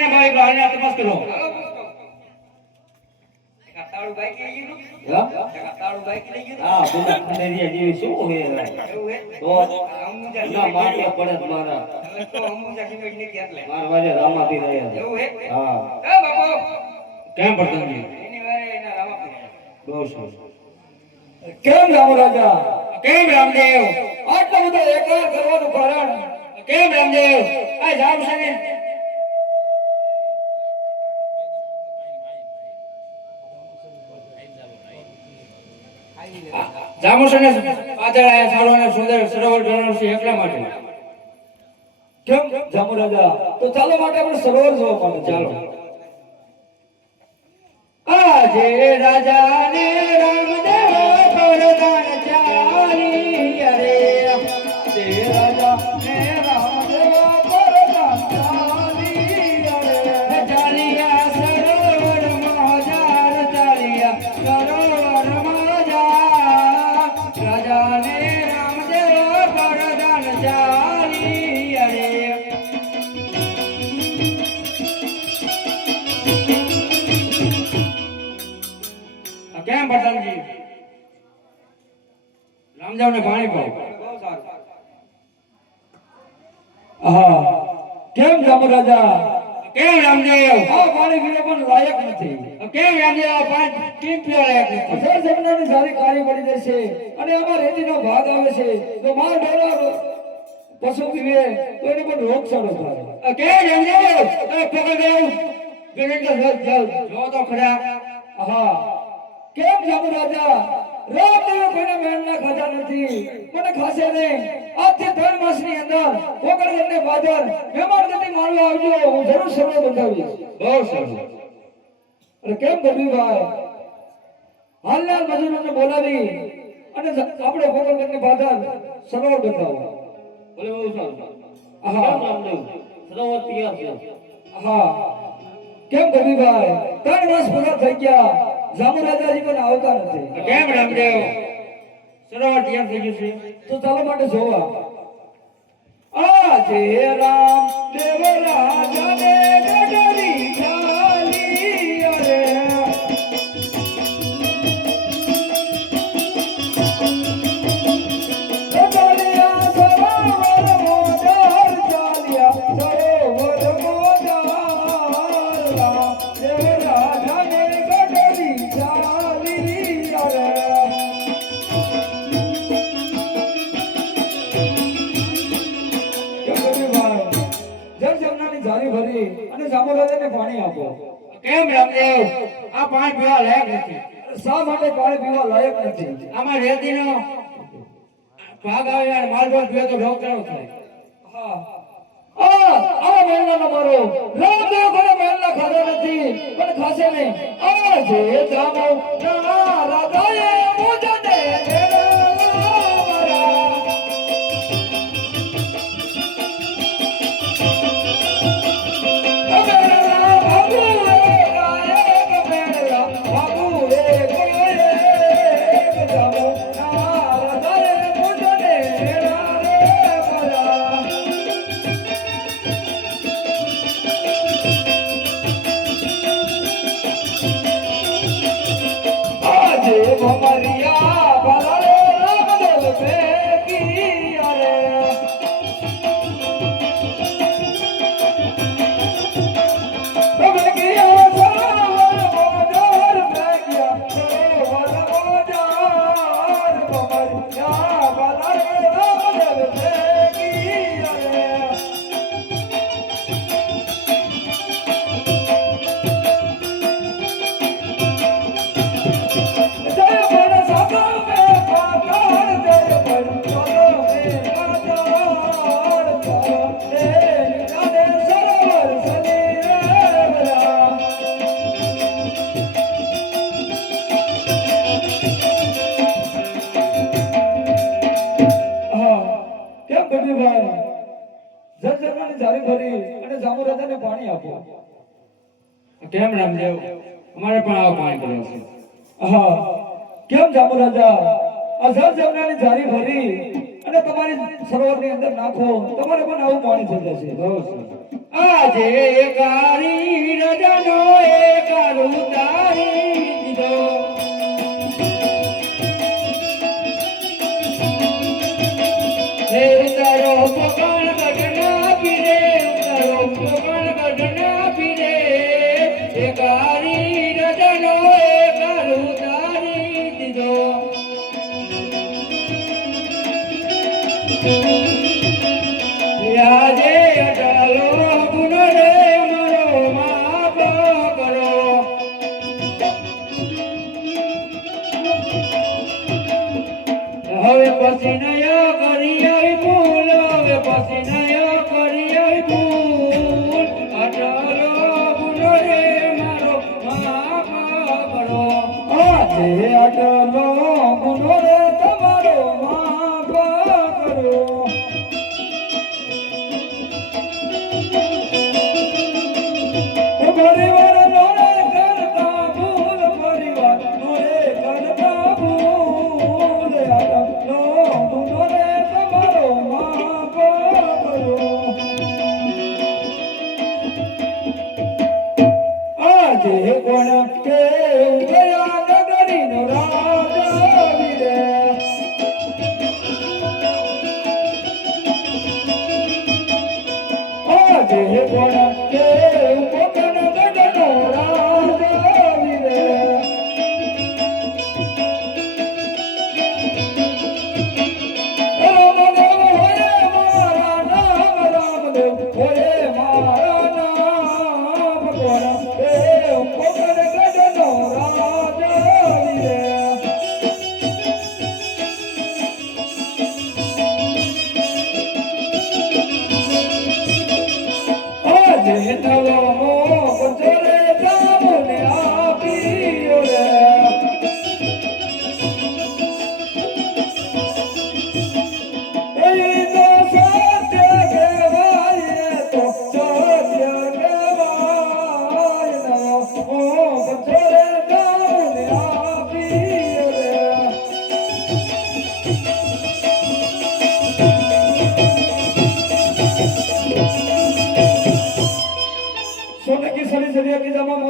ને ભાઈ બહારને તપાસ કરો. તાળું બાઈક લઈ ગયું હા તાળું બાઈક લઈ ગયું હા પેલા ખંડેરિયા જેવી શું હે એવું હે તો ના મારવા પડે જ મારા તો અમુજા સિમેન્ટ નથી એટલે મારા વાલે રામાપી રહ્યા છે. એવું હે હા એ બાપુ કેમ પ્રધાનજી એની વારે એના રામાપી બહુ સરસ. કેમ રામ રાજા કેમ રામદેવ આટલા બધા એકાર કરવાનું કારણ કેમ રામદેવ આ જાવ છે ને જામો છે ને પાછળ આયા સારો અને સુંદર સરોવર જોવાનું છે એટલા માટે. કેમ જામુ રાજા તો ચાલો માટે આપણે સરોવર જોવા માટે ચાલો. આજે રાજાને રામદેવ વરદાન ચાલી અરે તે રાજાને રામદેવ વરદાન ચાલી અરે ચાલિયા સરોવર મહાજાર ચાલિયા સરોવર મહાજાર રાજાને રામદેવ વરદાન ચાલી અરે કેમ પ્રધાનજી રામદેવ ને પાણી પાવ. બહુ સારું હા કેમ જામુ રાજા કેમ રામદેવ આ પાણી પીવા પણ લાયક નથી કેમ રામદેવ આ પાંચ કેમ પીવા લાયક નથી. અસર જમનાની સારી કાર્ય પડી જશે અને આમાં રેતીનો ભાગ આવે છે તો માર ઢોરો પશુ પીવે તો એને પણ રોગચાળો થાય. કેમ રામદેવ પકડ ગયો જો તો ખરા. હા કેમ જામુ રાજા રામદેવ કોઈને મહેલના ખાધા નથી મને ખાશે નહીં આજથી 3 માસની અંદર પોકળગઢને બાદર મહેમાન ગતિ મારવા આવજો હું જરૂર સર્વ બંધાવીશ. બહુ સરસ. અને કેમ ગભીભાઈ હાલના મજૂરોને બોલાવી અને આપણે પોકળગઢને બાદર સરોવર બંધાવો. બોલે બહુ સરસ. હા રામદેવ સરોવર તૈયાર છે. હા કેમ ગભીભાઈ 3 માસ પૂરા થઈ ગયા જામુ રાજાજી પણ આવતા નથી. કેમ રામદેવ સરોવર તૈયાર થઈ ગયું છે. તો ચાલો માટે જોવા આજે રામ દેવ રાજાને ગઢડી ખાલી અરે ચાલ્યા સરોવર મોજાર ચાલ્યા સરોવર મોજાર રામ દેવ રાજાને ગઢડી ખાલી અરે જારી ભરી અને જામુ રાજાને પાણી આપો. કેમ રામદેવ આ પાણી પીવા લાયક નથી. શા માટે પાણી પીવા લાયક નથી? આમાં રેતીનો ભાગ આવે અને માલઢોર પીવે તો રોગચાળો થાય. આ મહેલનો મારો રામદેવ કોને મહેલના ખાધા નથી પણ ખાશે નહીં. આ જે જામુ ના રાજાએ મુજને ભમરિયા ભલાડો રામદેવ ફેંકી અરે ફેંક્યા સરોવર મોજાર ફેંક્યા સરોવર મોજાર ભમરિયા ભલાડો રામદેવ ફેંકી અરે જારી ભરી અને જામુ રાજાને પાણી આપો. કેમ રામદેવ અમારે પણ આવું પાણી પડ્યું છે. હા કેમ જામુ રાજા આ જળ જમનાની જારી ભરી અને તમારી સરોવરની અંદર નાખો તમારે પણ આવું પાણી થઈ જશે. બહુ સરસ. આજે એકારી રજનો એકારું તારી દીધો હે ઉતારો પોકણ ગઢના પીરે ઉતારો પોકણ ગઢના પીરે એકારી રજનો એકારું તારી દીધો આજે અડાલો ગુનો રે મારો માફ કરો હવે પછી નયો કરી આવી ભૂલ હવે પછી નયો કરી આવી ભૂલ અડાલો ગુનો રે મારો માફ કરો આજે અટલો ગુનો રે તમારો માફ કરો પરિવાર નોરે કરતા ભૂલ પરિવાર નોરે કરતા ભૂલ આટલો ગુનો રે તમારો માફ કરો આજે કોણ કે ગયા નગરીનો રાજા વીરે આજે કોણ કે પોકણ ગઢનો રાજા વીરે રામદેવ હોય મારા નામ રામદેવ હોય મારા નામ કોણ કે પોકણ ગઢનો રાજા વીરે આજે નવો મોહ જોરે જામુને આપ્યો રે એ તો સત્ય કહેવાય તો સત્ય કહેવાય નવો મોહ જોરે જામુને આપ્યો રે सोने की सड़ी सरिया की जमा